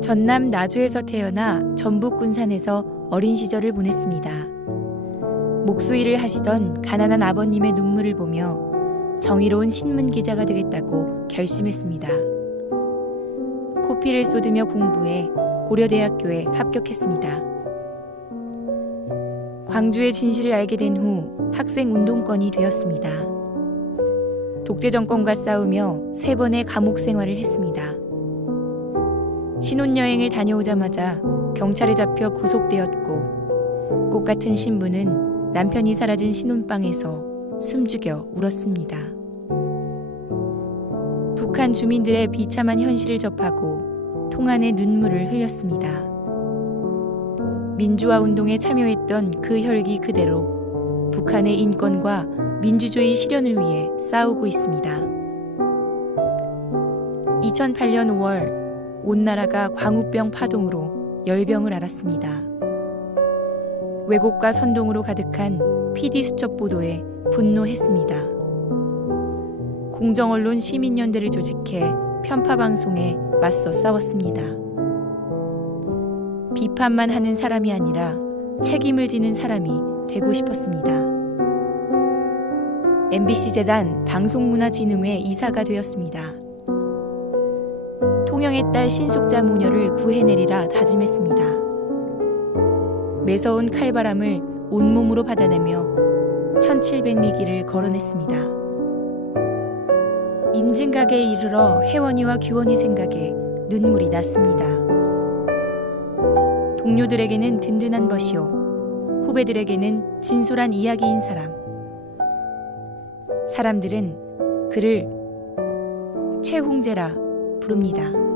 전남 나주에서 태어나 전북 군산에서 어린 시절을 보냈습니다. 목수일을 하시던 가난한 아버님의 눈물을 보며 정의로운 신문 기자가 되겠다고 결심했습니다. 코피를 쏟으며 공부해 고려대학교에 합격했습니다. 광주의 진실을 알게 된 후 학생 운동권이 되었습니다. 독재 정권과 싸우며 세 번의 감옥 생활을 했습니다. 신혼여행을 다녀오자마자 경찰에 잡혀 구속되었고 꽃 같은 신부는 남편이 사라진 신혼방에서 숨죽여 울었습니다. 북한 주민들의 비참한 현실을 접하고 통안의 눈물을 흘렸습니다. 민주화 운동에 참여했던 그 혈기 그대로 북한의 인권과 민주주의 실현을 위해 싸우고 있습니다. 2008년 5월 온 나라가 광우병 파동으로 열병을 앓았습니다. 왜곡과 선동으로 가득한 PD 수첩 보도에 분노했습니다. 공정언론 시민연대를 조직해 편파 방송에 맞서 싸웠습니다. 비판만 하는 사람이 아니라 책임을 지는 사람이 되고 싶었습니다. MBC 재단 방송문화진흥회 이사가 되었습니다. 통영의 딸 신숙자 모녀를 구해내리라 다짐했습니다. 매서운 칼바람을 온몸으로 받아내며 1700리기를 걸어냈습니다. 임진각에 이르러 혜원이와 규원이 생각에 눈물이 났습니다. 동료들에게는 든든한 것이요 후배들에게는 진솔한 이야기인 사람. 사람들은 그를 최홍재라 부릅니다.